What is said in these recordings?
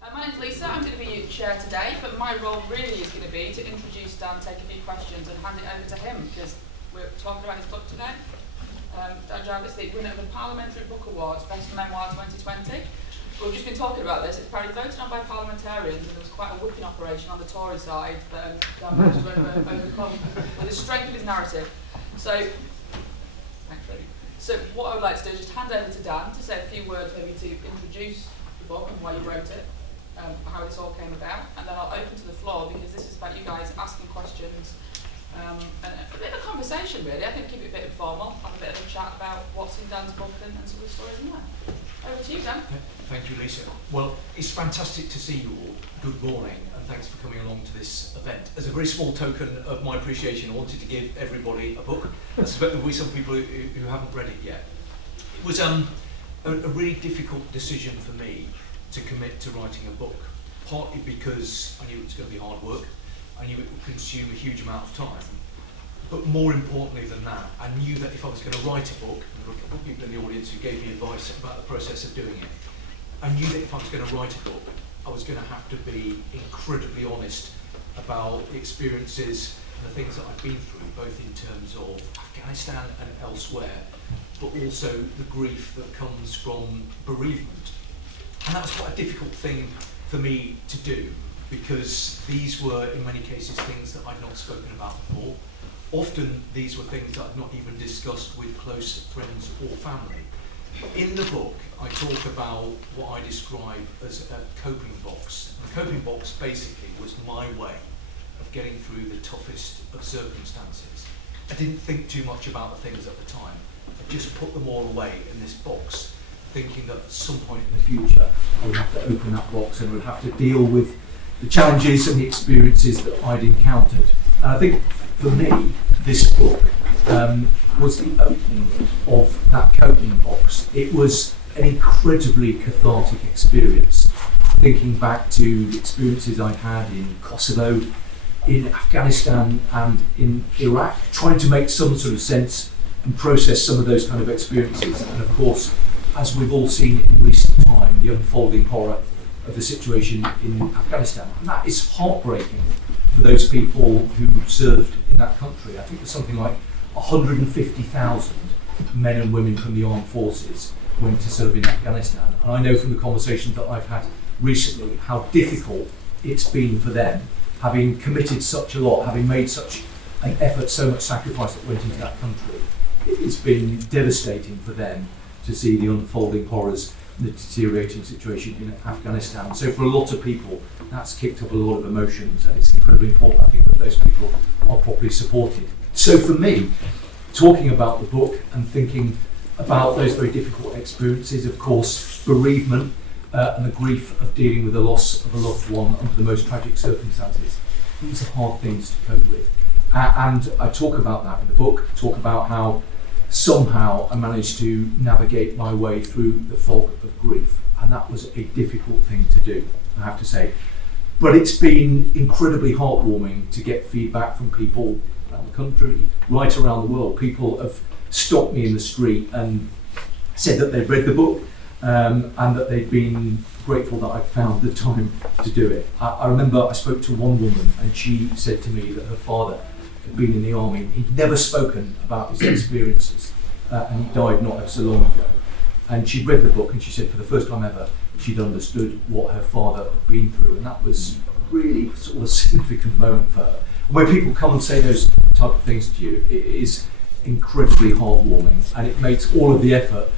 My name's Lisa. I'm going to be your chair today, but my role really is going to be to introduce Dan, take a few questions and hand it over to him, because we're talking about his book today. Dan Jarvis, the winner of the Parliamentary Book Awards, Best Memoir 2020. We've just been talking about this. It's apparently voted on by parliamentarians, and there was quite a whipping operation on the Tory side that Dan managed to overcome with the strength of his narrative. So, thanks, Freddie. So what I would like to do is just hand over to Dan to say a few words, maybe to introduce the book and why you wrote it, how this all came about, and then I'll open to the floor because this is about you guys asking questions and a bit of a conversation really. I think keep it a bit informal, have a bit of a chat about what's in Dan's book and some of the stories in there. Over to you, Dan. Thank you, Lisa. Well, it's fantastic to see you all. Good morning, and thanks for coming along to this event. As a very small token of my appreciation, I wanted to give everybody a book. I suspect there will be some people who haven't read it yet. It was a really difficult decision for me to commit to writing a book, partly because I knew it was going to be hard work. I knew it would consume a huge amount of time. But more importantly than that, I knew that if I was going to write a book, and there were a couple of people in the audience who gave me advice about the process of doing it, I knew that if I was going to write a book, I was going to have to be incredibly honest about the experiences and the things that I've been through, both in terms of Afghanistan and elsewhere, but also the grief that comes from bereavement. And that was quite a difficult thing for me to do, because these were, in many cases, things that I'd not spoken about before. Often these were things that I'd not even discussed with close friends or family. In the book, I talk about what I describe as a coping box. And the coping box basically was my way of getting through the toughest of circumstances. I didn't think too much about the things at the time. I just put them all away in this box, thinking that at some point in the future I would have to open that box and would have to deal with the challenges and the experiences that I'd encountered. And I think for me, this book was the opening of that coping box. It was an incredibly cathartic experience, thinking back to the experiences I'd had in Kosovo, in Afghanistan and in Iraq, trying to make some sort of sense and process some of those kind of experiences. And of course, as we've all seen in recent time, the unfolding horror of the situation in Afghanistan. And that is heartbreaking for those people who served in that country. I think there's something like 150,000 men and women from the armed forces went to serve in Afghanistan. And I know from the conversations that I've had recently how difficult it's been for them, having committed such a lot, having made such an effort, so much sacrifice that went into that country. It's been devastating for them to see the unfolding horrors and the deteriorating situation in Afghanistan. So for a lot of people, that's kicked up a lot of emotions, and it's incredibly important, I think, that those people are properly supported. So for me, talking about the book and thinking about those very difficult experiences, of course, bereavement and the grief of dealing with the loss of a loved one under the most tragic circumstances, these are hard things to cope with. And I talk about that in the book, talk about how somehow I managed to navigate my way through the fog of grief, and that was a difficult thing to do, I have to say. But it's been incredibly heartwarming to get feedback from people around the country, right around the world. People have stopped me in the street and said that they'd read the book and that they'd been grateful that I'd found the time to do it. I remember I spoke to one woman and she said to me that her father had been in the army. He'd never spoken about his experiences and he died not ever so long ago. And she'd read the book and she said for the first time ever she'd understood what her father had been through, and that was really sort of a significant moment for her. And when people come and say those type of things to you, it is incredibly heartwarming, and it makes all of the effort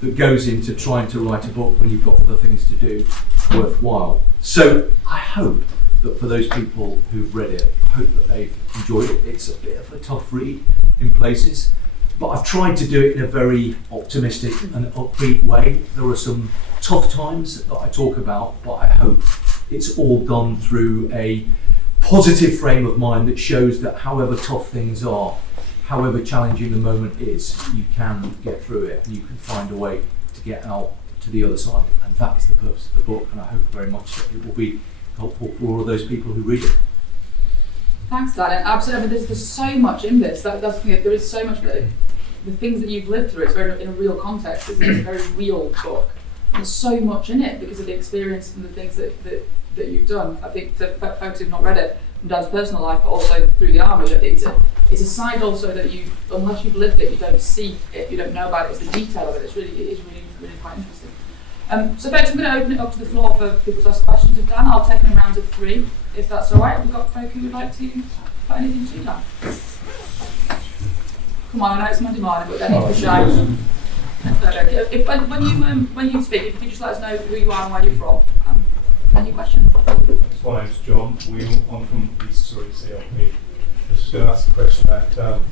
that goes into trying to write a book when you've got other things to do worthwhile. So I hope that for those people who've read it, I hope that they've enjoyed it. It's a bit of a tough read in places, but I've tried to do it in a very optimistic and upbeat way. There are some tough times that I talk about, but I hope it's all done through a positive frame of mind that shows that however tough things are, however challenging the moment is, you can get through it and you can find a way to get out to the other side. And that is the purpose of the book, and I hope very much that it will be helpful for all of those people who read it. Thanks, Dan. And absolutely, there's so much in this. That's the thing, there is so much. The things that you've lived through, it's very in a real context. It's a very real book. there's so much in it because of the experience and the things that you've done. I think for folks who've not read it from Dan's personal life, but also through the army, that it's a side also that you, unless you've lived it, you don't see it, you don't know about it. It's the detail of it. It is really quite interesting. So folks, I'm going to open it up to the floor for people to ask questions of Dan. I'll take them in rounds of 3, if that's all right. Have we got folk who would like to put anything to Dan? Come on, I know it's Monday morning, but then it's shy. When you speak, if you could just let us know who you are and where you're from. Any questions? My name's John. I'm from East Surrey CLP. I was just going to ask a question about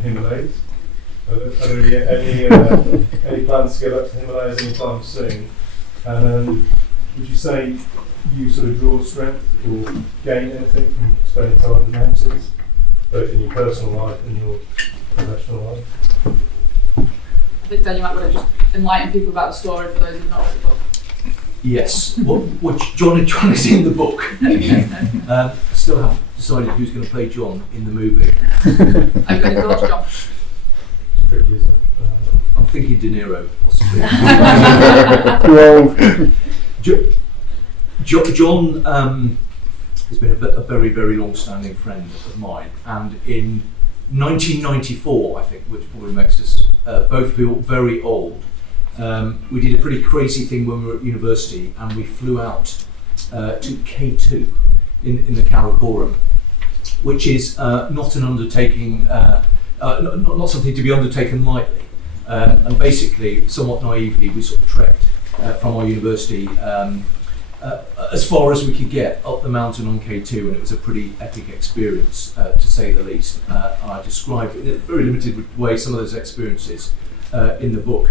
Himalayas. Are there any plans to go back to the Himalayas anytime soon? And would you say you sort of draw strength or gain anything from spending time in the mountains, both in your personal life and your professional life? I think Dan, you might want to just enlighten people about the story for those who've not read the book. Yes, which John is in the book. I still haven't decided who's going to play John in the movie. Are you going to thoughts, John? It's tricky, isn't it? I'm thinking De Niro, possibly. John has been a very, very long-standing friend of mine, and in 1994, I think, which probably makes us both feel very old, we did a pretty crazy thing when we were at university, and we flew out to K2 in the Karakoram, which is not an undertaking, not something to be undertaken lightly. And basically, somewhat naively, we sort of trekked from our university as far as we could get up the mountain on K2, and it was a pretty epic experience, to say the least. I describe in a very limited way some of those experiences in the book.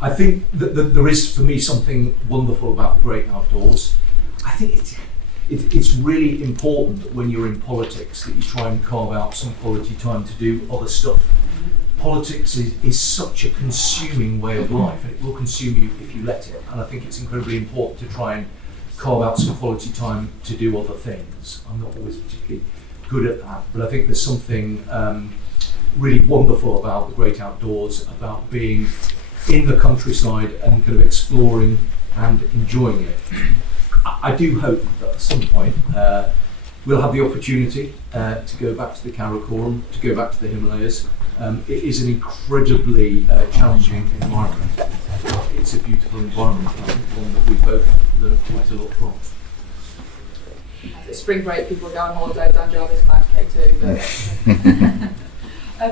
I think that there is, for me, something wonderful about the great outdoors. I think it's really important that when you're in politics that you try and carve out some quality time to do other stuff. Politics is such a consuming way of life, and it will consume you if you let it. And I think it's incredibly important to try and carve out some quality time to do other things. I'm not always particularly good at that, but I think there's something really wonderful about the great outdoors, about being in the countryside and kind of exploring and enjoying it. I do hope that at some point we'll have the opportunity to go back to the Karakoram, to go back to the Himalayas. It is an incredibly challenging environment. It's a beautiful environment, I think one that we both learned quite a lot from. At spring break, people go on holiday, Dan Jarvis climbs K2.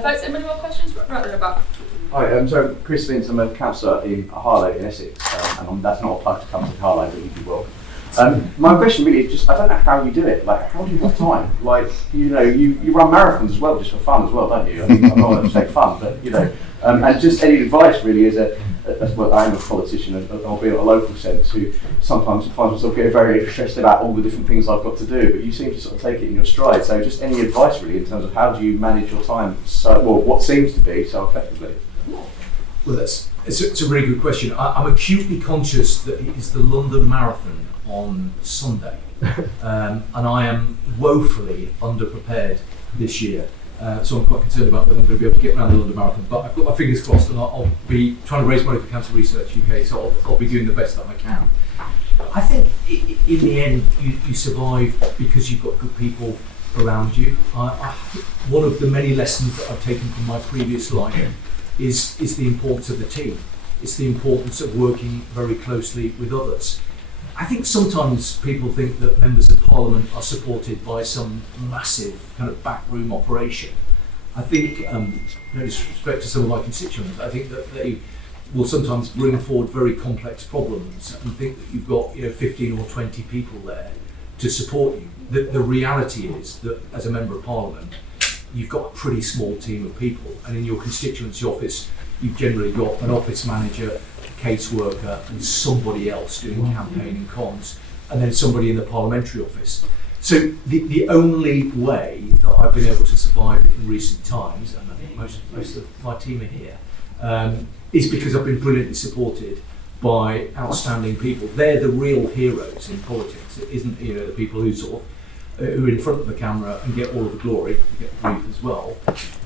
Folks, any more questions? Right there about. Hi, so Chris Vince, I'm a councillor in Harlow in Essex, and that's not a plug to come to Harlow, but you'd be welcome. My question really is just, I don't know how you do it. Like, how do you have time? Like, you run marathons as well, just for fun as well, don't you? I mean, I'm not going to say fun, but and just any advice really well, I am a politician, albeit in a local sense, who sometimes find myself getting very stressed about all the different things I've got to do, but you seem to sort of take it in your stride. So just any advice really in terms of how do you manage your time what seems to be so effectively? Well, it's a really good question. I'm acutely conscious that it is the London Marathon on Sunday, and I am woefully underprepared this year. So I'm quite concerned about whether I'm going to be able to get around the London Marathon. But I've got my fingers crossed, and I'll be trying to raise money for Cancer Research UK, so I'll be doing the best that I can. I think in the end, you survive because you've got good people around you. One of the many lessons that I've taken from my previous life is the importance of the team. It's the importance of working very closely with others. I think sometimes people think that members of Parliament are supported by some massive kind of backroom operation. I think, no disrespect to some of my constituents, I think that they will sometimes bring forward very complex problems and think that you've got 15 or 20 people there to support you. The reality is that as a member of Parliament, you've got a pretty small team of people, and in your constituency office, you've generally got an office manager, caseworker, and somebody else doing campaign and comms, and then somebody in the parliamentary office. So the only way that I've been able to survive in recent times, and I think most of my team are here, is because I've been brilliantly supported by outstanding people. They're the real heroes in politics. It isn't the people who sort of who are in front of the camera and get all of the glory, get the grief as well.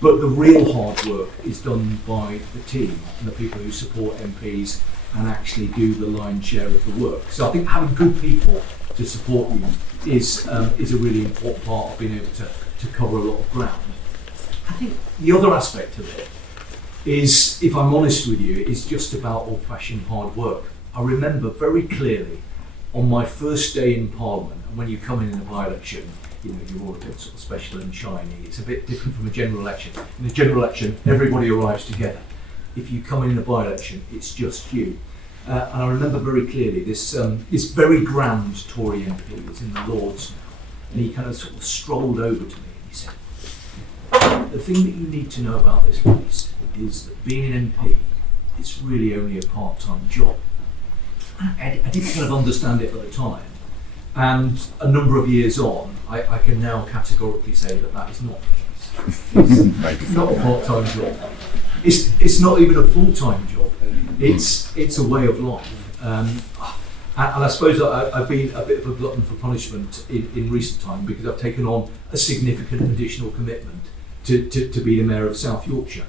But the real hard work is done by the team and the people who support MPs and actually do the lion's share of the work. So I think having good people to support you is a really important part of being able to cover a lot of ground. I think the other aspect of it is, if I'm honest with you, is just about old-fashioned hard work. I remember very clearly on my first day in Parliament, and when you come in a by-election, you know, you're all a bit sort of special and shiny. It's a bit different from a general election. In a general election, everybody arrives together. If you come in a by-election, it's just you. And I remember very clearly this very grand Tory MP was in the Lords now, and he kind of sort of strolled over to me and he said, the thing that you need to know about this place is that being an MP, it's really only a part-time job. I didn't kind of understand it at the time. And a number of years on, I can now categorically say that that is not the case. It's not a part-time job. It's not even a full-time job. It's a way of life. And I suppose I've been a bit of a glutton for punishment in recent time because I've taken on a significant additional commitment to be the Mayor of South Yorkshire.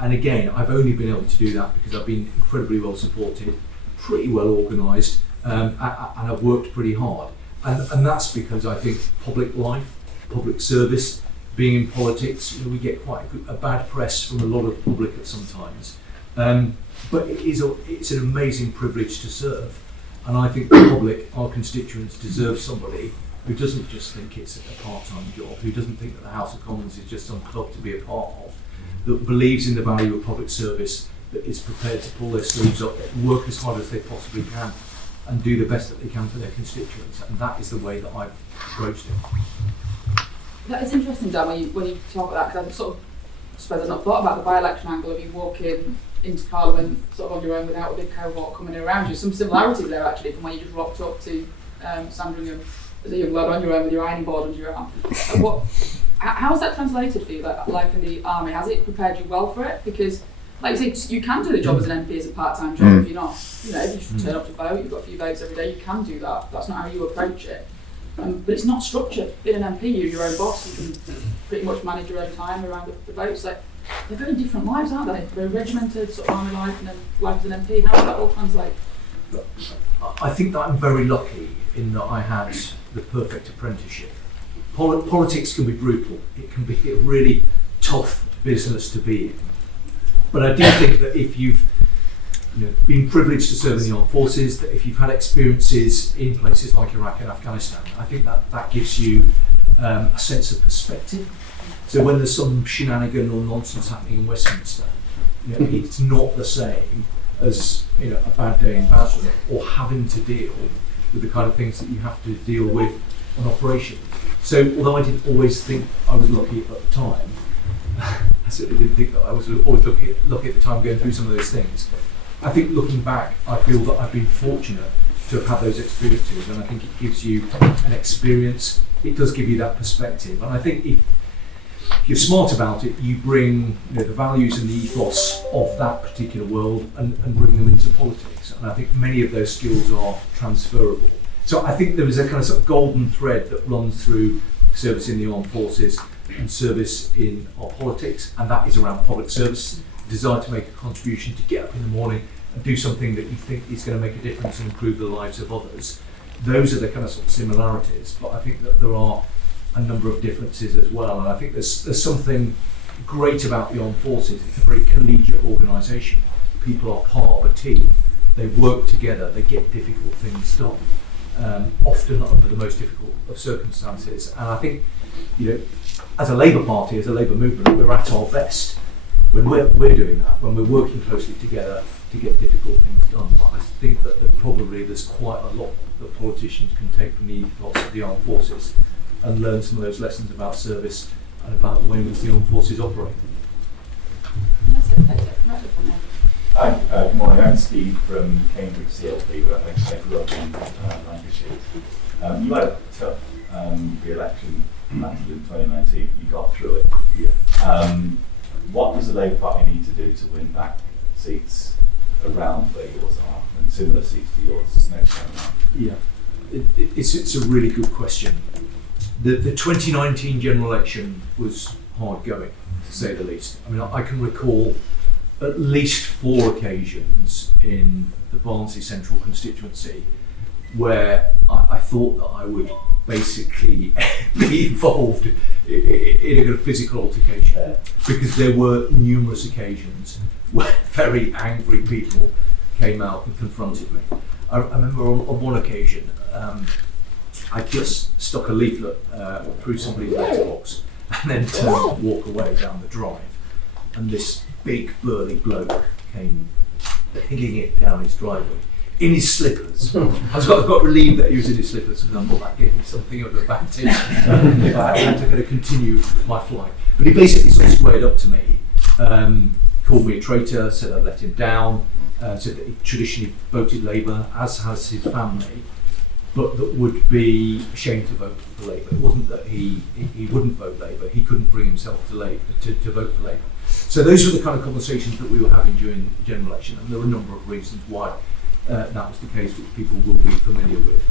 And again, I've only been able to do that because I've been incredibly well supported, pretty well organised, and I've worked pretty hard. And that's because I think public life, public service, being in politics, you know, we get quite a bad press from a lot of public at sometimes. But it's an amazing privilege to serve. And I think the public, our constituents, deserve somebody who doesn't just think it's a part-time job, who doesn't think that the House of Commons is just some club to be a part of, that believes in the value of public service, that is prepared to pull their sleeves up, work as hard as they possibly can, and do the best that they can for their constituents. And that is the way that I've approached it. That is interesting, Dan, when you talk about that, because I've sort of, I suppose I've not thought about the by-election angle of you walking into Parliament sort of on your own without a big cohort coming in around you. Some similarities there actually from when you just rocked up to Sandringham as a young lad on your own with your ironing board under your arm. How has that translated for you, like life in the army? Has it prepared you well for it? Because like you say, you can do the job as an MP as a part-time job if you're not, you know, if you just turn up to vote, you've got a few votes every day, you can do that. That's not how you approach it. But it's not structured. Being an MP, you're your own boss. You can pretty much manage your own time around the votes. Like, they're very different lives, aren't they? Very regimented sort of army life and then life as an MP. How does that all translate? I think that I'm very lucky in that I had the perfect apprenticeship. Politics can be brutal. It can be a really tough business to be in. But I do think that if you've been privileged to serve in the armed forces, that if you've had experiences in places like Iraq and Afghanistan, I think that gives you a sense of perspective. So when there's some shenanigan or nonsense happening in Westminster, it's not the same as a bad day in battle or having to deal with the kind of things that you have to deal with on operations. So although I didn't always think I was lucky at the time, I certainly didn't think that I was always lucky at the time going through some of those things. I think looking back, I feel that I've been fortunate to have had those experiences, and I think it gives you an experience. It does give you that perspective, and I think if you're smart about it, you bring the values and the ethos of that particular world and bring them into politics. And I think many of those skills are transferable. So I think there is a kind of sort of golden thread that runs through service in the armed forces and service in our politics, and that is around public service, desire to make a contribution, to get up in the morning and do something that you think is going to make a difference and improve the lives of others. Those are the kind of sort of similarities, but I think that there are a number of differences as well. And I think there's something great about the armed forces. It's a very collegiate organisation. People are part of a team. They work together. They get difficult things done, often under the most difficult of circumstances. And I think, as a Labour Party, as a Labour movement, we're at our best when we're doing that, when we're working closely together to get difficult things done. But I think that there's quite a lot that politicians can take from the ethos of the armed forces and learn some of those lessons about service and about the way in which the armed forces operate. Hi, good morning. I'm Steve from Cambridge CLP, where I grew up in Lancashire. You had a tough re-election battle in 2019. You got through it. Yeah. What does the Labour Party need to do to win back seats around where yours are and similar seats to yours next time around? Yeah, it's a really good question. The 2019 general election was hard going, to say the least. I mean, I can recall at least 4 occasions in the Barnsley Central constituency where I thought that I would basically be involved in a physical altercation, because there were numerous occasions where very angry people came out and confronted me. I remember on one occasion, I just stuck a leaflet through somebody's letterbox and then turned to walk away down the drive, and this big burly bloke came pegging it down his driveway in his slippers. I've got relieved that he was in his slippers, and I thought that gave me something of an advantage if I had to kind of continue my flight. But he basically sort of squared up to me, called me a traitor, said I'd let him down, said that he traditionally voted Labour, as has his family, but that would be ashamed to vote for Labour. It wasn't that he wouldn't vote Labour, he couldn't bring himself to vote for Labour. So those were the kind of conversations that we were having during the general election, and there were a number of reasons why that was the case, which people will be familiar with.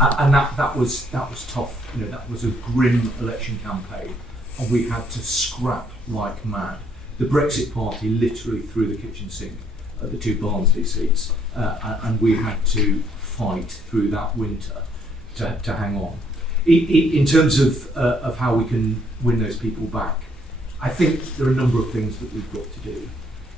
And that was tough. You know, that was a grim election campaign, and we had to scrap like mad. The Brexit Party literally threw the kitchen sink at the 2 Barnsley seats, and we had to fight through that winter to hang on. In terms of how we can win those people back, I think there are a number of things that we've got to do.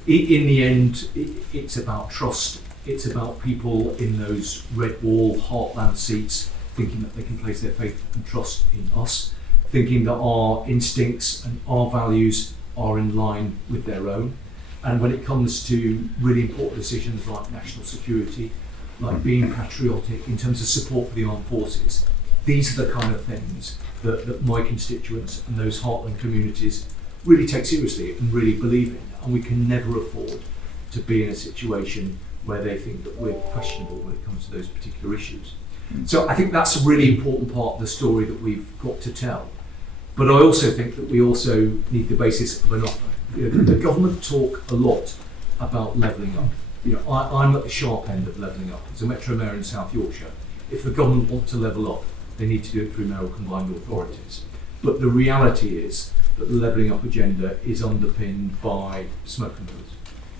In the end, it's about trust. It's about people in those red wall heartland seats thinking that they can place their faith and trust in us, thinking that our instincts and our values are in line with their own. And when it comes to really important decisions like national security, like being patriotic in terms of support for the armed forces, these are the kind of things that my constituents and those heartland communities really take seriously and really believe in. And we can never afford to be in a situation where they think that we're questionable when it comes to those particular issues. So I think that's a really important part of the story that we've got to tell. But I also think that we also need the basis of an offer. You know, the government talk a lot about levelling up. You know, I'm at the sharp end of levelling up. As a Metro Mayor in South Yorkshire, if the government want to level up, they need to do it through mayoral combined authorities. But the reality is that the levelling up agenda is underpinned by smoke and mirrors.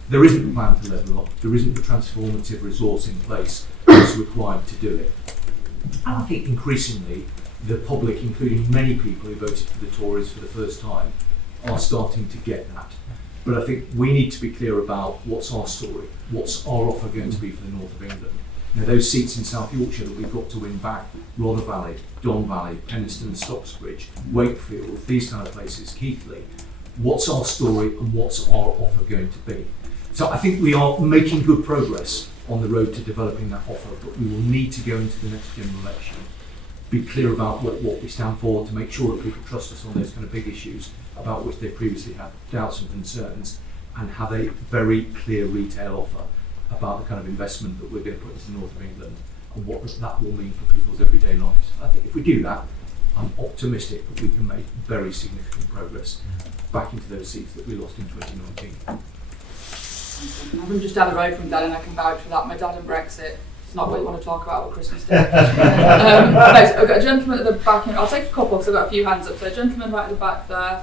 There isn't a plan to level up. There isn't the transformative resource in place that's required to do it. And I think increasingly the public, including many people who voted for the Tories for the first time, are starting to get that. But I think we need to be clear about what's our story, what's our offer going to be for the north of England. Now, those seats in South Yorkshire that we've got to win back, Rother Valley, Don Valley, Penistone, Stocksbridge, Wakefield, these kind of places, Keighley, what's our story and what's our offer going to be? So I think we are making good progress on the road to developing that offer, but we will need to go into the next general election, be clear about what we stand for, to make sure that people trust us on those kind of big issues about which they previously had doubts and concerns, and have a very clear retail offer about the kind of investment that we're going to put into the north of England and what that will mean for people's everyday lives. I think if we do that, I'm optimistic that we can make very significant progress back into those seats that we lost in 2019. I'm just down the road from Dad and I can vouch for that. My dad and Brexit, it's not what you want to talk about on Christmas Day. Thanks. I've got a gentleman at the back. I'll take a couple because I've got a few hands up. So a gentleman right at the back there,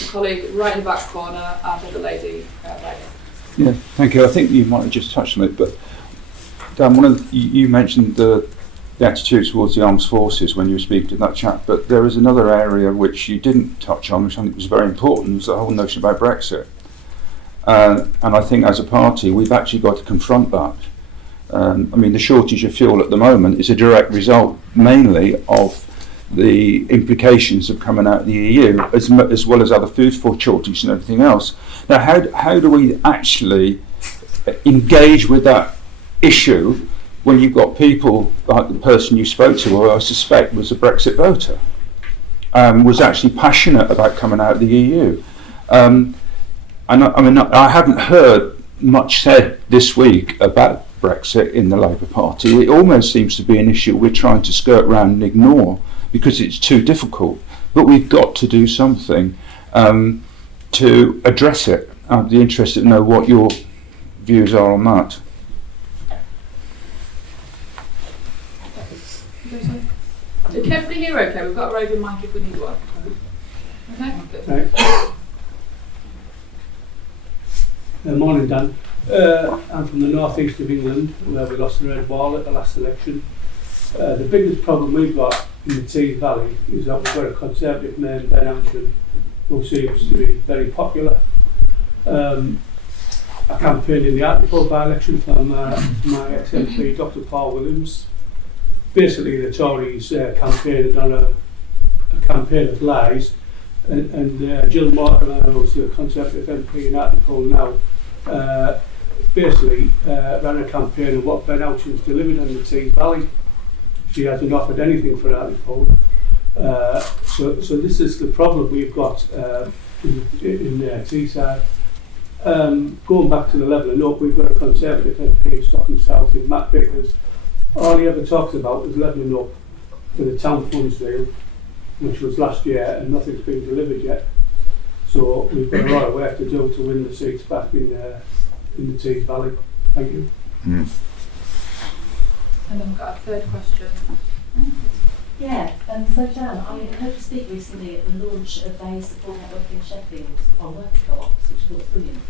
a colleague right in the back corner, and a lady right there. Yeah, thank you. I think you might have just touched on it, but Dan, you mentioned the attitude towards the armed forces when you were speaking to that chap, but there is another area which you didn't touch on, which I think was very important, was the whole notion about Brexit. And I think as a party, we've actually got to confront that. I mean, the shortage of fuel at the moment is a direct result mainly of the implications of coming out of the EU, as well as other food shortages and everything else. Now, how do we actually engage with that issue when you've got people like the person you spoke to, who I suspect was a Brexit voter, was actually passionate about coming out of the EU? And I mean, I haven't heard much said this week about Brexit in the Labour Party. It almost seems to be an issue we're trying to skirt around and ignore because it's too difficult. But we've got to do something to address it. I'd be interested to know what your views are on that. Can everybody hear okay? We've got a roving mic if we need one. Okay? Morning, Dan. I'm from the northeast of England, where we lost the red ball at the last election. The biggest problem we've got in the Tees Valley is that we've got a Conservative mayor, Ben Jarvis, who seems to be very popular. I campaigned in the Hartlepool by-election for my ex-MP, Dr. Paul Williams. Basically, the Tories campaigned on a campaign of lies, and Jill Morton, who's the Conservative MP in Hartlepool now, basically ran a campaign of what Ben Jarvis delivered on the Tees Valley. She hasn't offered anything for Hartlepool. So this is the problem we've got in Teesside. Going back to the levelling up, we've got a Conservative MP in Stockton South in Matt Vickers. All he ever talks about is levelling up for the town funds deal, which was last year, and nothing's been delivered yet. So we've got a lot of work to do to win the seats back in the Tees Valley. Thank you. And then we've got a third question. Yeah, so Dan, I heard you speak recently at the launch of a support network in Sheffield on worker co-ops, which I thought was brilliant.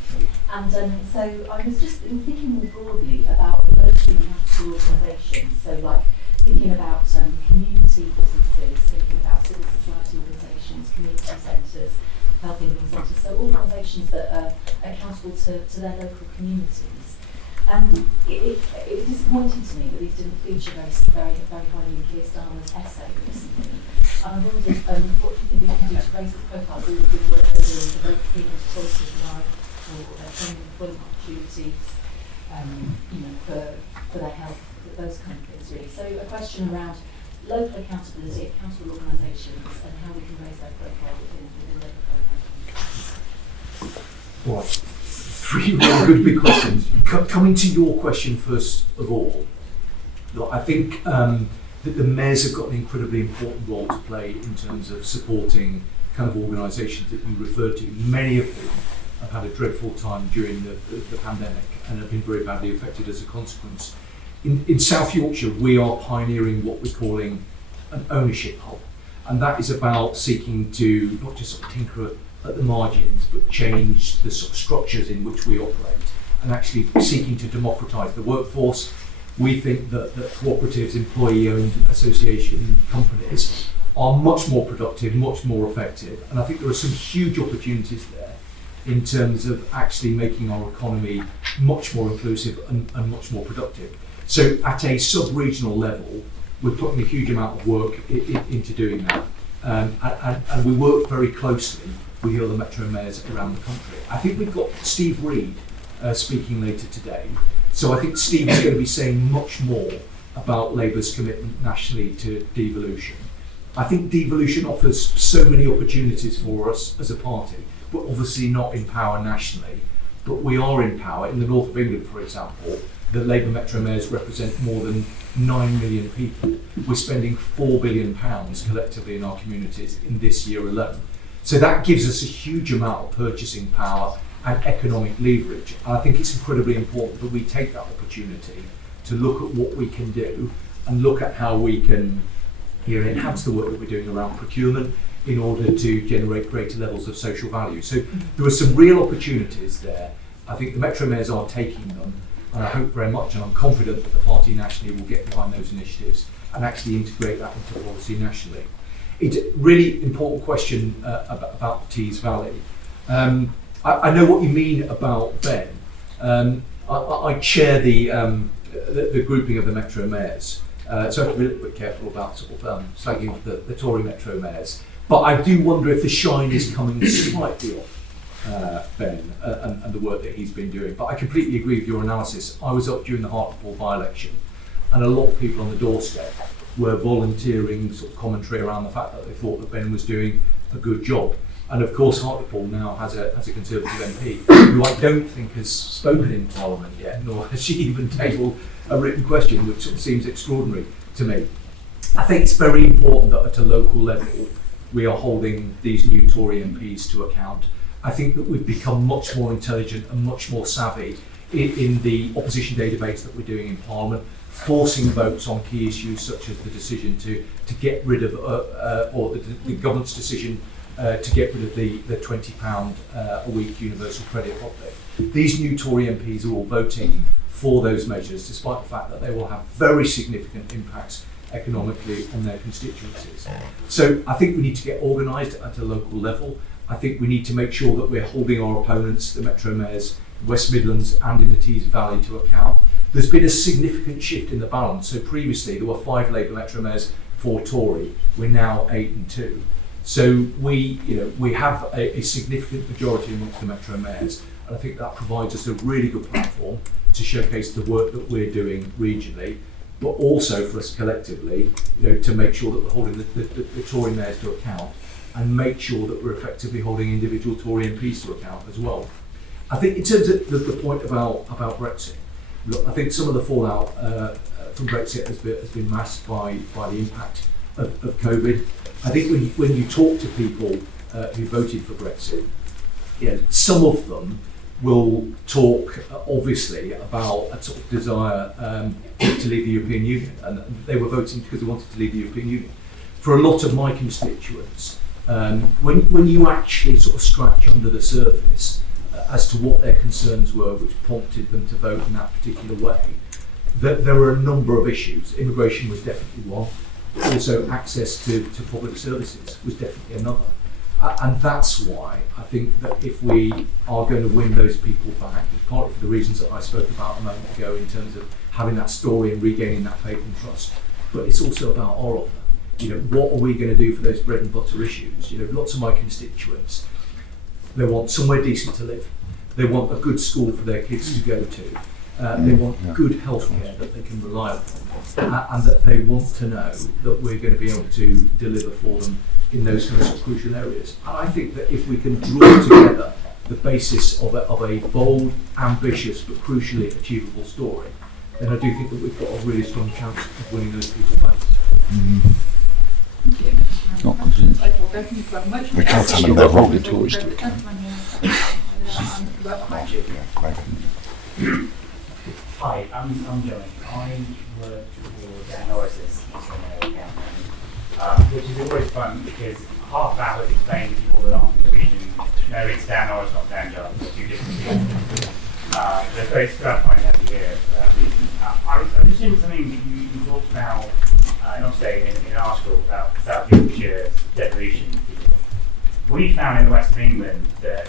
And so I was just thinking more broadly about local national organisations, so like thinking about community businesses, thinking about civil society organisations, community centres, health living centres, so organisations that are accountable to their local communities. It was disappointing to me that these didn't feature very highly in Keir Starmer's essay recently. And I wondered what do you think we can do to raise the profile of all the good work they're doing to make people's choices right, for training employment opportunities, for their health, those kind of things really. So a question around local accountability, accountable organisations, and how we can raise their profile within local programs. Right. Three really good big questions. Coming to your question first of all, look, I think that the mayors have got an incredibly important role to play in terms of supporting kind of organisations that you referred to. Many of them have had a dreadful time during the pandemic and have been very badly affected as a consequence. In South Yorkshire, we are pioneering what we're calling an ownership hub, and that is about seeking to not just sort of tinker at the margins, but change the sort of structures in which we operate, and actually seeking to democratise the workforce. We think that cooperatives, employee-owned association companies are much more productive, much more effective, and I think there are some huge opportunities there in terms of actually making our economy much more inclusive and much more productive. So at a sub-regional level, we're putting a huge amount of work into doing that, and we work very closely with the other metro mayors around the country. I think we've got Steve Reed speaking later today. So I think Steve is going to be saying much more about Labour's commitment nationally to devolution. I think devolution offers so many opportunities for us as a party. We're obviously not in power nationally, but we are in power. In the north of England, for example, the Labour metro mayors represent more than 9 million people. We're spending £4 billion collectively in our communities in this year alone. So that gives us a huge amount of purchasing power and economic leverage. And I think it's incredibly important that we take that opportunity to look at what we can do and look at how we can enhance the work that we're doing around procurement in order to generate greater levels of social value. So there are some real opportunities there. I think the metro mayors are taking them, and I hope very much, and I'm confident that the party nationally will get behind those initiatives and actually integrate that into policy nationally. It's a really important question about the Tees Valley. I know what you mean about Ben. I chair the grouping of the metro mayors, so I have to be a little bit careful about sort of slagging the Tory metro mayors. But I do wonder if the shine is coming slightly off Ben and the work that he's been doing. But I completely agree with your analysis. I was up during the Hartlepool by-election, and a lot of people on the doorstep were volunteering sort of commentary around the fact that they thought that Ben was doing a good job. And of course Hartlepool now has a Conservative MP who I don't think has spoken in Parliament yet, nor has she even tabled a written question, which sort of seems extraordinary to me. I think it's very important that at a local level we are holding these new Tory MPs to account. I think that we've become much more intelligent and much more savvy in the opposition day debates that we're doing in Parliament, forcing votes on key issues such as the decision to get rid of, or the government's decision to get rid of the £20 a week universal credit uplift. These new Tory MPs are all voting for those measures, despite the fact that they will have very significant impacts economically on their constituencies. So I think we need to get organised at a local level. I think we need to make sure that we're holding our opponents, the Metro Mayors, West Midlands and in the Tees Valley, to account. There's been a significant shift in the balance. So previously there were 5 Labour Metro Mayors, 4 Tory. We're now 8 and 2. So we have a significant majority amongst the Metro Mayors, and I think that provides us a really good platform to showcase the work that we're doing regionally, but also for us collectively, to make sure that we're holding the Tory mayors to account, and make sure that we're effectively holding individual Tory MPs to account as well. I think in terms of the point about Brexit, look, I think some of the fallout from Brexit has been masked by the impact of COVID. I think when you talk to people who voted for Brexit, some of them will talk obviously about a sort of desire to leave the European Union, and they were voting because they wanted to leave the European Union. For a lot of my constituents, when you actually sort of scratch under the surface as to what their concerns were which prompted them to vote in that particular way, that there were a number of issues. Immigration was definitely one. Also access to public services was definitely another. And that's why I think that if we are going to win those people back, partly for the reasons that I spoke about a moment ago in terms of having that story and regaining that faith and trust, but it's also about our offer. What are we going to do for those bread and butter issues? Lots of my constituents, they want somewhere decent to live. They want a good school for their kids to go to. They want good healthcare that they can rely upon, and that they want to know that we're going to be able to deliver for them in those kinds of crucial areas. And I think that if we can draw together the basis of a bold, ambitious, but crucially achievable story, then I do think that we've got a really strong chance of winning those people back. Thank you. Not convinced. Okay, we'll go from the motion. We can't tell them they're wrong. The Tories to account. Hi, I'm Joey. I work for Dan Jarvis, which is always fun because half that was explaining to people that aren't in the region, no, it's Dan Jarvis, not Dan Jarvis, two different people. So it's very gratifying to have you here for that reason. I'm just interested in something that you talked about, not today, in an article about South Yorkshire devolution deal. We found in the west of England that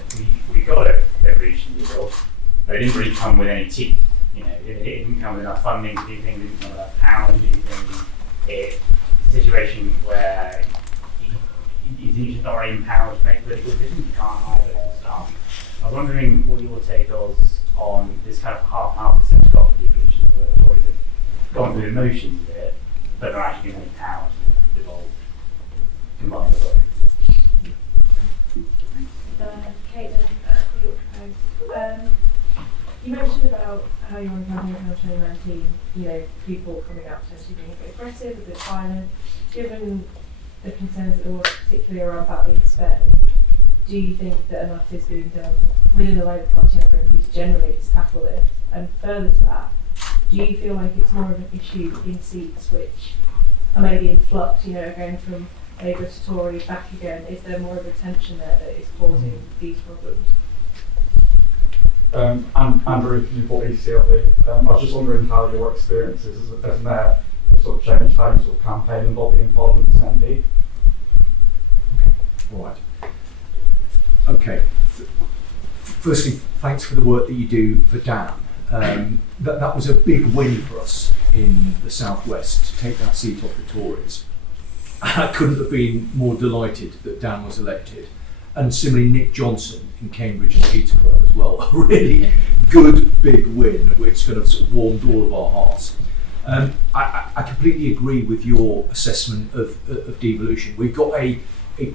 we got a devolution deal, but it didn't really come with any teeth. It didn't come with enough funding to do things, it didn't come with enough power to do things. It's a situation where you're just not really empowered to make political decisions, you can't hire political staff. I was wondering what your take was on this kind of half-hearted sense of devolution, where the Tories have gone through the motions of it, but they're actually given any power to devolve, combine the work. Caitlin at the Yorkshire Post. You mentioned about how you want to campaign in 2019, people coming out potentially being a bit aggressive, a bit violent. Given the concerns that there was particularly around battling spend, do you think that enough is being done within the Labour Party and for MPs generally to tackle this? And further to that, do you feel like it's more of an issue in seats which are maybe in flux, going from Labour to Tory back again? Is there more of a tension there that is causing these problems? I'm Andrew from Newport East CLP. I was just wondering how your experiences as mayor have sort of changed how you sort of campaign and lobby in Parliament as an MP. Okay, all right. Okay. Firstly, thanks for the work that you do for Dan. That was a big win for us in the Southwest to take that seat off the Tories. I couldn't have been more delighted that Dan was elected. And similarly, Nick Johnson in Cambridge and Peterborough as well. A really good big win, which kind of sort of warmed all of our hearts. I completely agree with your assessment of devolution. We've got a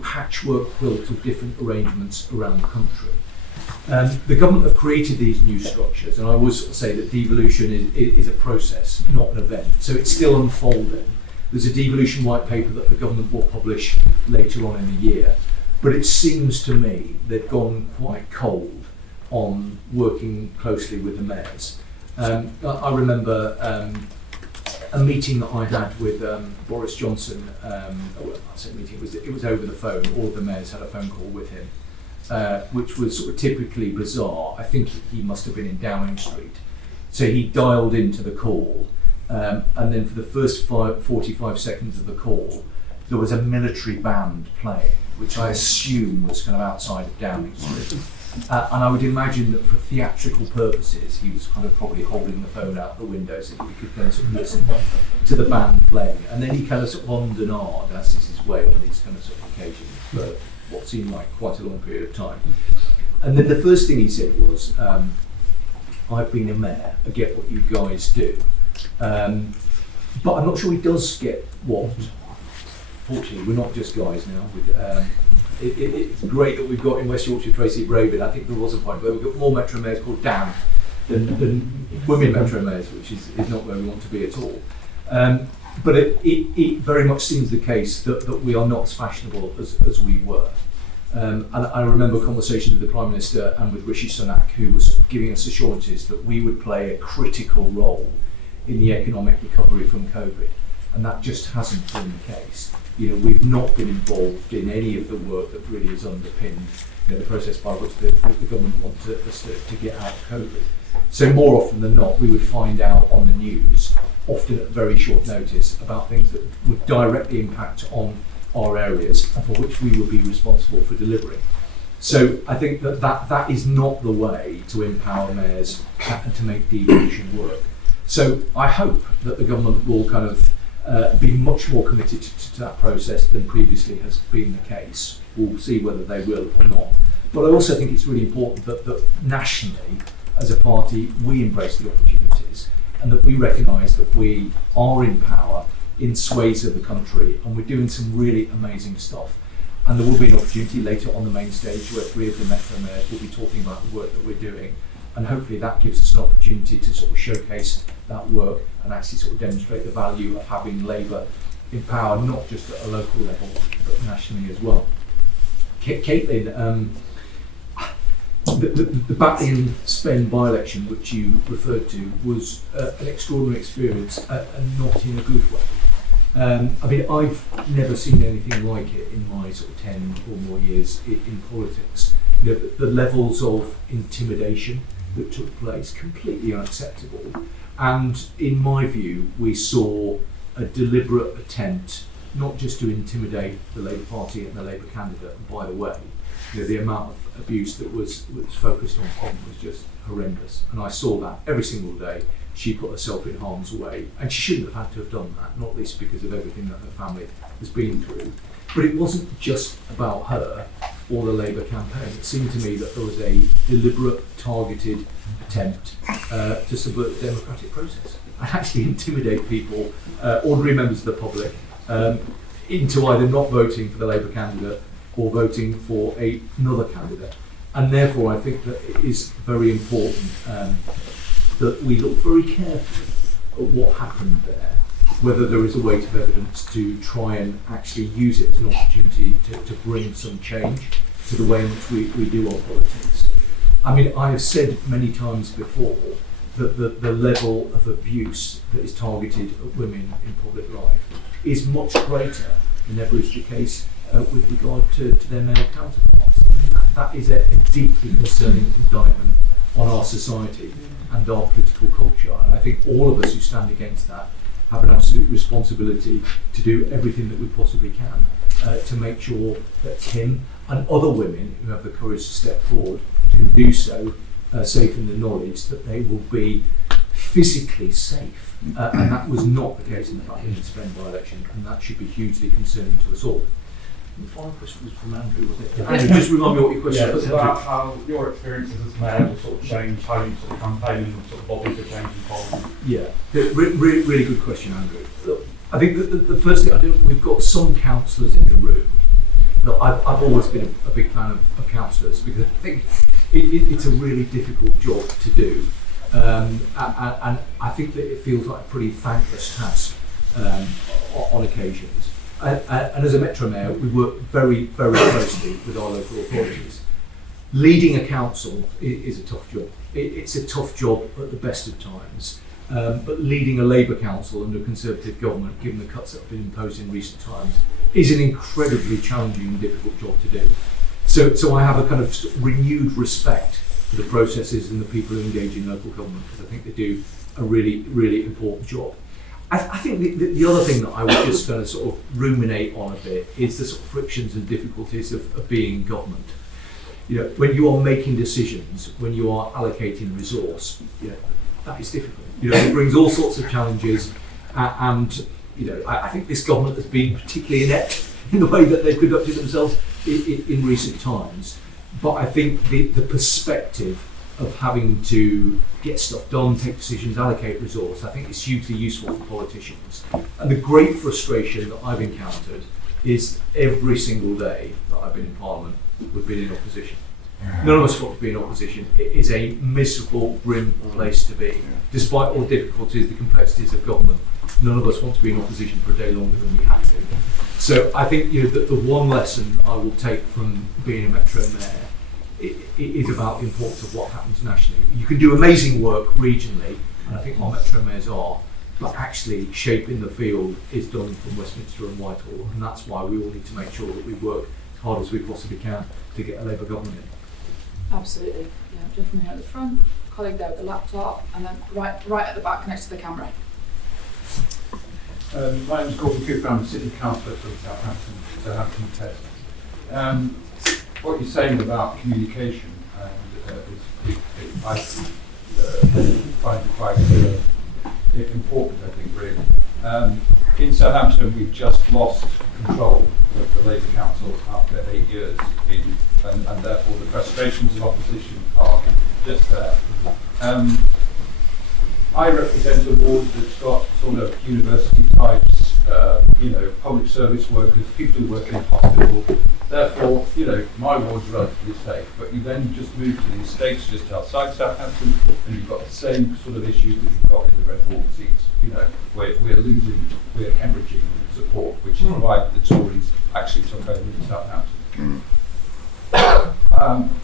patchwork quilt of different arrangements around the country. The government have created these new structures, and I always say that devolution is a process, not an event. So it's still unfolding. There's a devolution white paper that the government will publish later on in the year. But it seems to me they've gone quite cold on working closely with the mayors. I remember a meeting that I had with Boris Johnson. Well, I say meeting, it was over the phone. All of the mayors had a phone call with him, which was sort of typically bizarre. I think he must have been in Downing Street. So he dialed into the call, and then for the first 45 seconds of the call, there was a military band playing, which I assume was kind of outside of Downing Street. And I would imagine that for theatrical purposes, he was kind of probably holding the phone out the window so that we could kind of sort of listen to the band playing. And then he kind of sort of ommed and ahed, as is his way on these kind of sort of occasions, for what seemed like quite a long period of time. And then the first thing he said was, I've been a mayor, I get what you guys do. But I'm not sure he does get what. Fortunately, we're not just guys now. It's great that we've got in West Yorkshire Tracy Braven. I think there was a point where we've got more Metro mayors called Dan than women Metro mayors, which is not where we want to be at all. But it very much seems the case that we are not as fashionable as we were. And I remember conversations with the Prime Minister and with Rishi Sunak, who was giving us assurances that we would play a critical role in the economic recovery from COVID. And that just hasn't been the case. You know, we've not been involved in any of the work that really has underpinned, you know, the process by which the government wanted us to get out of COVID. So more often than not, we would find out on the news, often at very short notice, about things that would directly impact on our areas and for which we would be responsible for delivering. So I think that is not the way to empower mayors and to make devolution work. So I hope that the government will kind of be much more committed to that process than previously has been the case. We'll see whether they will or not. But I also think it's really important that nationally, as a party, we embrace the opportunities and that we recognise that we are in power in swathes of the country and we're doing some really amazing stuff. And there will be an opportunity later on the main stage where 3 of the Metro mayors will be talking about the work that we're doing. And hopefully that gives us an opportunity to sort of showcase that work and actually sort of demonstrate the value of having Labour in power, not just at a local level, but nationally as well. Caitlin, the Batley and Spen by-election, which you referred to, was an extraordinary experience and not in a good way. I mean, I've never seen anything like it in my sort of 10 or more years in politics. You know, the levels of intimidation that took place, completely unacceptable. And in my view, we saw a deliberate attempt not just to intimidate the Labour Party and the Labour candidate. And by the way, you know, the amount of abuse that was focused on Pom was just horrendous. And I saw that every single day. She put herself in harm's way, and she shouldn't have had to have done that, not least because of everything that her family has been through. But it wasn't just about her or the Labour campaign. It seemed to me that there was a deliberate, targeted attempt to subvert the democratic process and actually intimidate people, ordinary members of the public, into either not voting for the Labour candidate or voting for another candidate. And therefore, I think that it is very important that we look very carefully at what happened there, whether there is a weight of evidence to try and actually use it as an opportunity to bring some change to the way in which we do our politics. I mean, I have said many times before that the level of abuse that is targeted at women in public life is much greater than ever is the case with regard to their male counterparts. I mean, that is a deeply concerning indictment on our society and our political culture. And I think all of us who stand against that have an absolute responsibility to do everything that we possibly can to make sure that Kim and other women who have the courage to step forward can do so safe in the knowledge that they will be physically safe. And that was not the case in the Batley and Spen by-election, and that should be hugely concerning to us all. The final question was from Andrew, wasn't it? Andrew, just remind me what your question was. About how your experiences as mayor will sort of change how you sort of campaign and sort of lobby for change in Parliament. Yeah, really good question, Andrew. Look, I think the first thing we've got some councillors in the room. Look, I've always been a big fan of councillors because I think it's a really difficult job to do. And I think that it feels like a pretty thankless task on occasions. And as a Metro Mayor, we work very, very closely with our local authorities. Leading a council is a tough job. It's a tough job at the best of times. but leading a Labour council under a Conservative government, given the cuts that have been imposed in recent times, is an incredibly challenging and difficult job to do. So I have a kind of renewed respect for the processes and the people who engage in local government, because I think they do a really, really important job. I think the other thing that I would just kind of sort of ruminate on a bit is the sort of frictions and difficulties of being in government. You know, when you are making decisions, when you are allocating resource, you know, that is difficult. You know, it brings all sorts of challenges, and you know, I think this government has been particularly inept in the way that they've conducted themselves in recent times. But I think the perspective of having to get stuff done, take decisions, allocate resource, I think is hugely useful for politicians. And the great frustration that I've encountered is every single day that I've been in Parliament, we've been in opposition. None of us want to be in opposition. It is a miserable, grim place to be. Despite all the difficulties, the complexities of government, none of us want to be in opposition for a day longer than we have to. So I think, you know, that the one lesson I will take from being a Metro Mayor it is about the importance of what happens nationally. You can do amazing work regionally, and I think our Metro Mayors are, but actually shaping the field is done from Westminster and Whitehall, and that's why we all need to make sure that we work as hard as we possibly can to get a Labour government in. Absolutely. Yeah, gentleman here at the front, colleague there with the laptop, and then right at the back next to the camera. My name is Gordon Cooper. I'm City Councillor for Southampton Test. What you're saying about communication I find it quite important, I think, really. In Southampton, we've just lost control of the Labour Council after 8 years, and therefore the frustrations of opposition are just there. I represent a ward that's got sort of university types, public service workers, people who work in hospital. Therefore, my ward's relatively safe. But you then just move to the estates just outside Southampton, and you've got the same sort of issues that you've got in the Red Wall seats. We're hemorrhaging support, which is why the Tories actually took over in Southampton.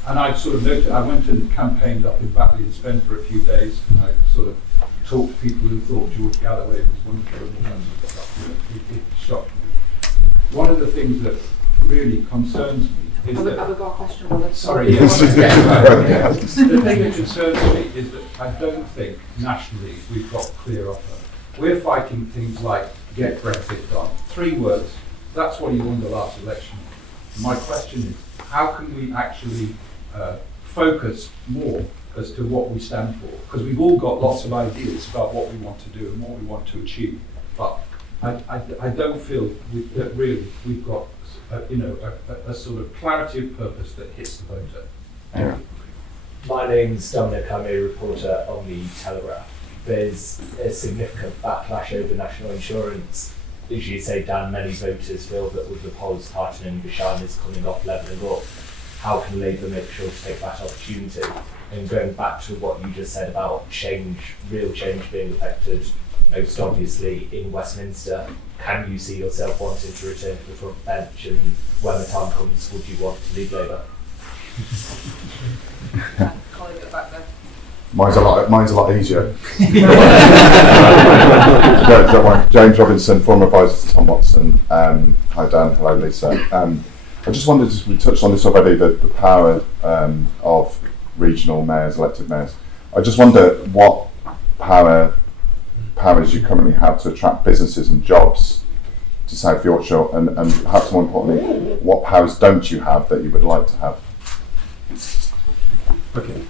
And I sort of noted, I went and campaigned up in Batley and Spen for a few days, and I sort of talked to people who thought George Galloway was wonderful and all that sort of stuff. It shocked me. One of the things that really concerns me is that... Have I got a question? Well, sorry, yes. The thing that concerns me is that I don't think nationally we've got a clear offer. We're fighting things like get Brexit done. 3 words. That's what you won the last election. My question is, how can we actually focus more as to what we stand for? Because we've all got lots of ideas about what we want to do and what we want to achieve, but I don't feel that really we've got a sort of clarity of purpose that hits the voter. Yeah. My name's Dominic, I'm a reporter on the Telegraph. There's a significant backlash over national insurance. As you say, Dan, many voters feel that with the polls tightening, the shine is coming off levelling up. How can Labour make sure to take that opportunity? And going back to what you just said about change, real change being affected, most obviously in Westminster, can you see yourself wanting to return to the front bench, and when the time comes, would you want to leave Labour? Colleague at the back there. Mine's a lot easier. Don't worry. James Robinson, former advisor to Tom Watson. Hi Dan, hello Lisa. I just wondered, we touched on this already, the power of regional mayors, elected mayors. I just wonder what powers you currently have to attract businesses and jobs to South Yorkshire, and perhaps more importantly, what powers don't you have that you would like to have? Okay,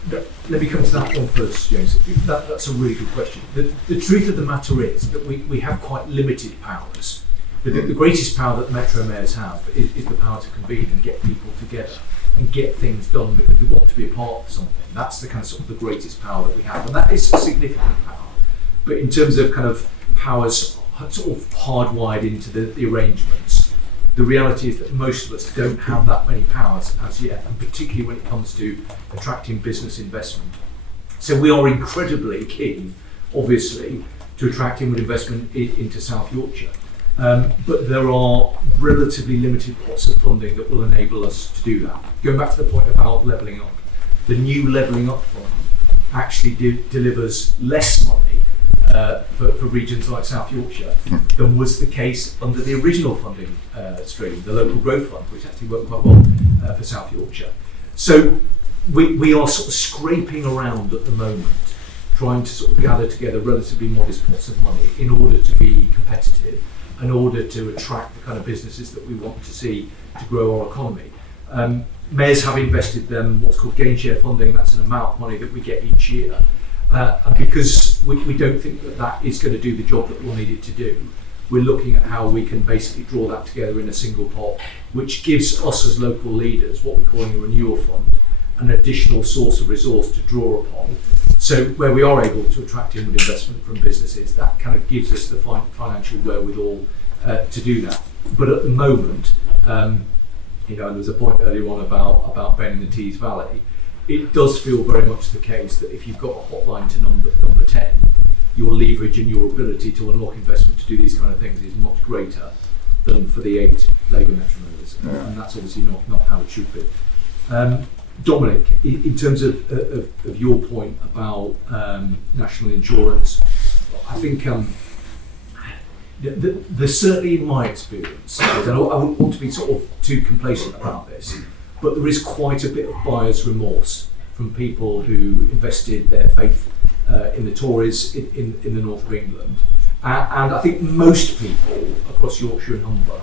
let me come to that one first, James. That's a really good question. The truth of the matter is that we have quite limited powers. The greatest power that Metro Mayors have is the power to convene and get people together and get things done because they want to be a part of something. That's the kind of sort of the greatest power that we have, and that is a significant power. But in terms of kind of powers sort of hardwired into the arrangements, the reality is that most of us don't have that many powers as yet, and particularly when it comes to attracting business investment. So we are incredibly keen, obviously, to attract inward investment into South Yorkshire. But there are relatively limited pots of funding that will enable us to do that. Going back to the point about levelling up, the new levelling up fund actually delivers less money for regions like South Yorkshire than was the case under the original funding stream, the Local Growth Fund, which actually worked quite well for South Yorkshire. So we are sort of scraping around at the moment, trying to sort of gather together relatively modest pots of money in order to be competitive, in order to attract the kind of businesses that we want to see to grow our economy. Mayors have invested them what's called gain share funding. That's an amount of money that we get each year. And because we don't think that that is going to do the job that we'll need it to do, we're looking at how we can basically draw that together in a single pot, which gives us as local leaders what we're calling a renewal fund, an additional source of resource to draw upon. So where we are able to attract inward investment from businesses, that kind of gives us the financial wherewithal to do that. But at the moment, there was a point earlier on about Ben in the Tees Valley. It does feel very much the case that if you've got a hotline to number 10, your leverage and your ability to unlock investment to do these kind of things is much greater than for the 8 Labour Metro mayors, and that's obviously not how it should be. Dominic, in terms of your point about national insurance, I think there's certainly in my experience, and I wouldn't want to be sort of too complacent about this, but there is quite a bit of buyer's remorse from people who invested their faith in the Tories in the north of England. And I think most people across Yorkshire and Humber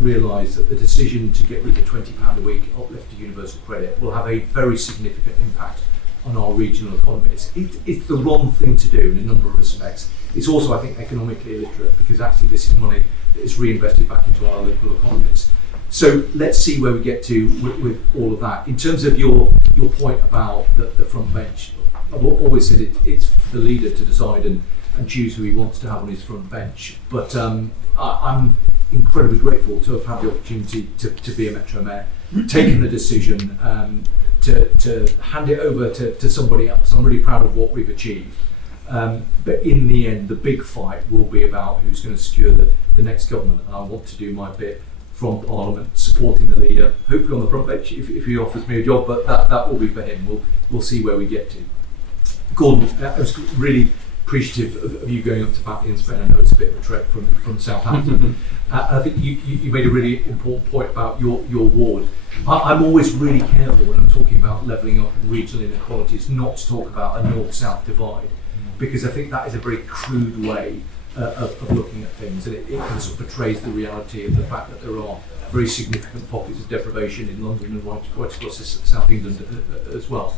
realise that the decision to get rid of £20 a week uplift to universal credit will have a very significant impact on our regional economies. It's the wrong thing to do in a number of respects. It's also, I think, economically illiterate, because actually this is money that is reinvested back into our local economies. So let's see where we get to with all of that. In terms of your point about the front bench, I've always said it's for the leader to decide and choose who he wants to have on his front bench. But I'm incredibly grateful to have had the opportunity to be a Metro Mayor, taken the decision to hand it over to somebody else. I'm really proud of what we've achieved. But in the end, the big fight will be about who's going to secure the next government. And I want to do my bit from Parliament, supporting the leader, hopefully on the front bench if he offers me a job, but that will be for him. We'll see where we get to. Gordon, I was really appreciative of you going up to Batley and Spain. I know it's a bit of a trek from Southampton. I think you made a really important point about your ward. I'm always really careful when I'm talking about levelling up regional inequalities not to talk about a north-south divide, because I think that is a very crude way of looking at things, and it kind of sort of portrays the reality of the fact that there are very significant pockets of deprivation in London and right across South England as well.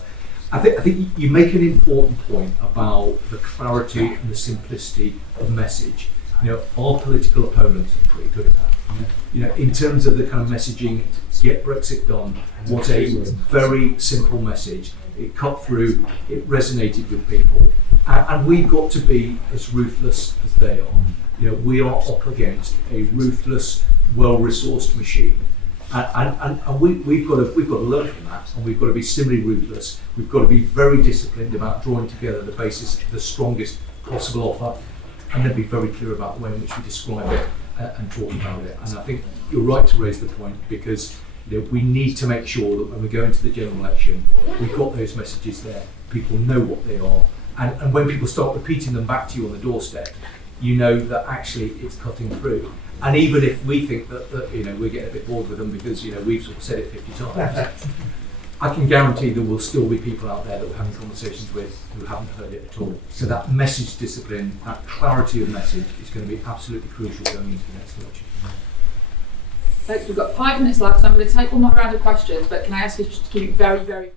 I think you make an important point about the clarity and the simplicity of message. Our political opponents are pretty good at that. In terms of the kind of messaging, get Brexit done was a very simple message. It cut through, it resonated with people, and we've got to be as ruthless as they are. We are up against a ruthless, well-resourced machine, and we've got to learn from that, and we've got to be similarly ruthless. We've got to be very disciplined about drawing together the basis of the strongest possible offer, and then be very clear about the way in which we describe it and talk about it. And I think you're right to raise the point, because we need to make sure that when we go into the general election, we've got those messages there, people know what they are, and when people start repeating them back to you on the doorstep, you know that actually it's cutting through. And even if we think that we're getting a bit bored with them because we've sort of said it 50 times, I can guarantee there will still be people out there that we're having conversations with who haven't heard it at all. So that message discipline, that clarity of message is going to be absolutely crucial going into the next election. Folks, we've got 5 minutes left, so I'm going to take one more round of questions, but can I ask you just to keep it very, very